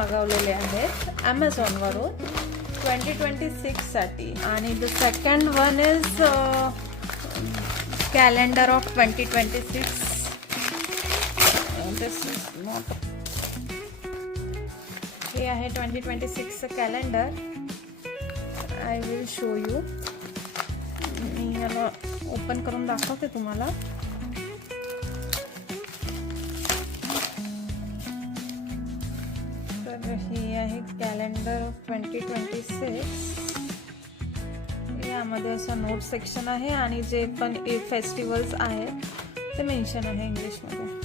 मागवलेले आहेत ॲमेझॉनवरून 2026 साठी. आणि the second one is calendar of 2026. This is not, हे आहे 2026चं calendar. I will show you. मी याला ओपन करून दाखवते तुम्हाला. तर हे आहे कॅलेंडर 2026. यामध्ये असं नोट सेक्शन आहे आणि जे पण फेस्टिवल्स आहेत ते मेन्शन आहे इंग्लिशमध्ये.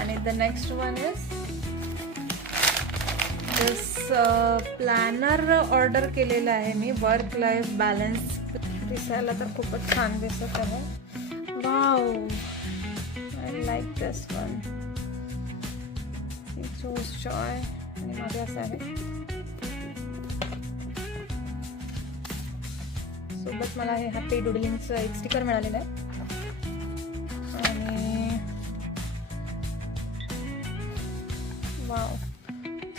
आणि the next one is this planner order केलेलं आहे मी. Work life balance. दिसायला तर खूपच छान दिसत आहे. Wow, I like this one. Choose Joy आणि मध्ये असं आहे. सोबत मला हे हॅपी डुडलिंगचं एक स्टिकर मिळालेलं आहे. आणि वाव,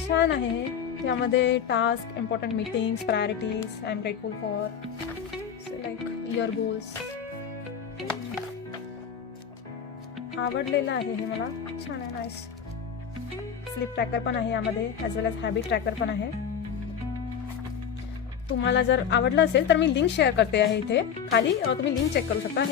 छान आहे हे. यामध्ये task, important meetings, priorities, I am grateful for, so like your goals. आवडलेलं आहे हे मला. छान आहे, नाईस. स्लीप ट्रॅकर पण आहे यामध्ये, ॲज वेल ॲज हॅबिट ट्रॅकर पण आहे. तुम्हाला जर आवडलं असेल तर मी लिंक शेअर करते आहे इथे खाली. तुम्ही लिंक चेक करू शकता.